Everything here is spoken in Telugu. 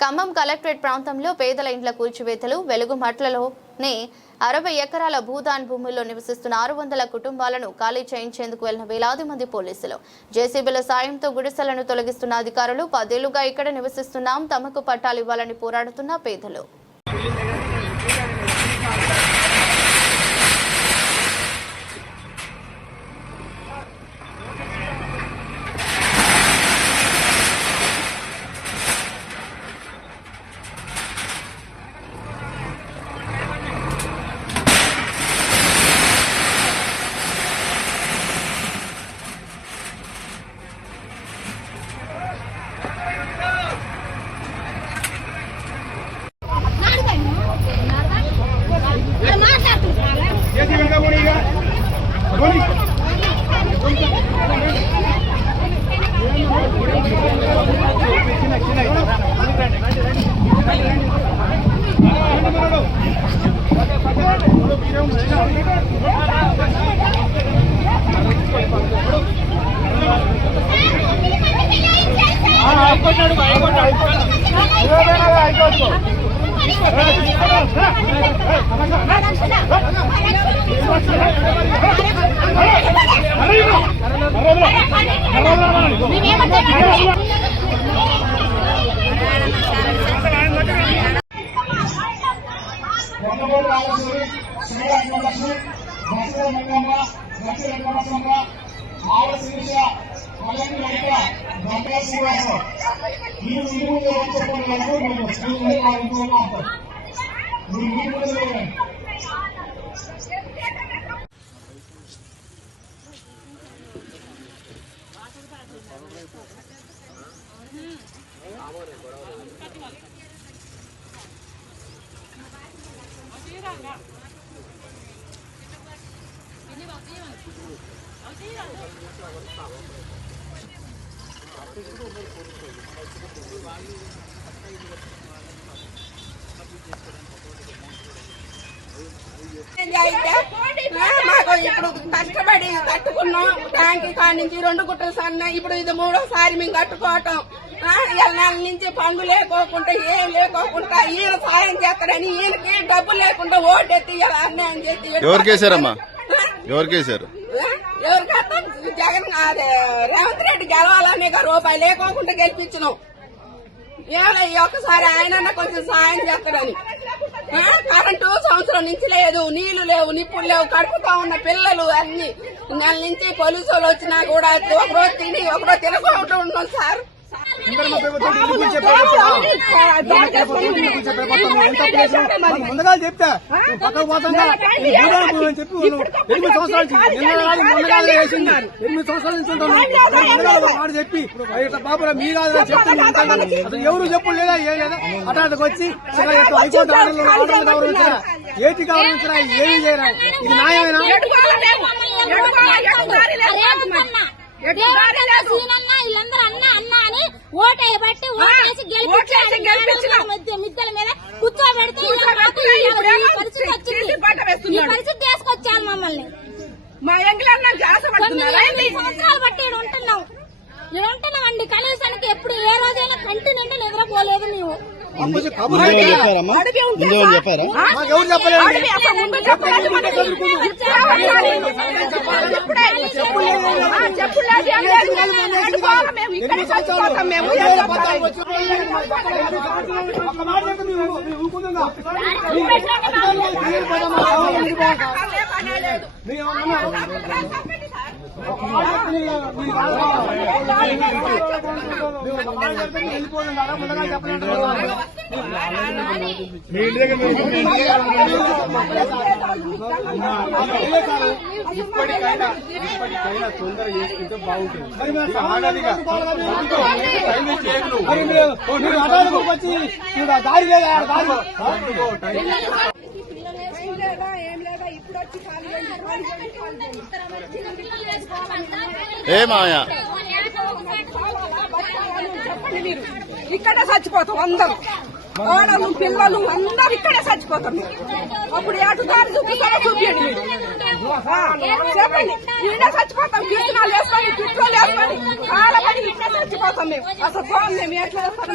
ఖమ్మం కలెక్టరేట్ ప్రాంతంలో పేదల ఇండ్ల కూల్చివేతలు, వెలుగుమట్లలోనే 60 ఎకరాల భూదాన్ భూముల్లో నివసిస్తున్న 600 కుటుంబాలను ఖాళీ చేయించేందుకు వెళ్లిన వేలాది మంది పోలీసులు, జేసీబీల సాయంతో గుడిసెలను తొలగిస్తున్న అధికారులు, 10 ఏళ్లుగా ఇక్కడ నివసిస్తున్నాం, తమకు పట్టాలు ఇవ్వాలని పోరాడుతున్న పేదలు. మాకు ఇప్పుడు కష్టపడి కట్టుకున్నాం. ట్యాంక్ కాడి నుంచి 2 గుట్టలు సన్న, ఇప్పుడు ఇది 3వసారి మేము కట్టుకోవటం. నెల నుంచి పనులు లేకోకుండా ఏం లేకోకుండా ఈయన సాయం చేస్తారని ఈయనకి డబ్బు లేకుండా ఓటెత్తి ఇలా అన్యాయం చేసి ఎవరికేసారమ్మా? ఎవరికేసారు? ఎవరికైతే జగన్ రేవంత్ రెడ్డి గెలవాలనే రూపాయి లేకోకుండా గెలిపించినాం. ఏమైనా ఈ ఒక్కసారి ఆయన కొంచెం సాయం చేస్తారని. కరెంటు సంవత్సరం నుంచి లేదు, నీళ్లు లేవు, నిప్పులు లేవు, కడుపుతా ఉన్న పిల్లలు అన్ని. నెల నుంచి పోలీసు వాళ్ళు వచ్చినా కూడా ఒకరోజు తిని ఒకరోజు తినకుండా ఉన్నాం సార్. ముందుగా చెప్తా పక్కకు పోతుందా చెప్పి 8 సంవత్సరాలు వేసింది. 8 సంవత్సరాల నుంచి ఉంటాను చెప్పి బాబు మీ కాదు చెప్తాను. అసలు ఎవరు చెప్పు లేదా ఏం లేదా అటాటకు వచ్చి హైకోర్టు ఆర్డర్లు గౌరవించరా, ఏటి గౌరవించరా, ఏమి చేయరా? ఇది న్యాయమేనా? వీళ్ళందరూ అన్నా అన్నా అని ఓటేసి మిద్దెల మీద కూర్చోబెడితే పరిస్థితి తీసుకొచ్చాను మమ్మల్ని. మా సంవత్సరాలు బట్టి ఇక్కడ ఉంటున్నాం కనీసానికి ఎప్పుడు ఏ రోజైనా కంటి నిండి నిద్రపోలేదు మేము. ఇప్పటికైనా తొందర చేసుకుంటే బాగుంటుంది. దారి లేదా ఇక్కడే చచ్చిపోతాం అందరూ, ఆడలు పిల్లలు అందరూ ఇక్కడే చచ్చిపోతాం. అప్పుడు ఎటు దారి చూపిస్తారో చూపించండి మీరు, చెప్పండి. ఈయన చచ్చిపోతాం, కీర్తనాలు వేసుకొని చుట్టూలు వేసుకొని కాలపడి ఇక్కడే చచ్చిపోతాం మేము. అసలు మేము ఎట్లా వేస్తాం?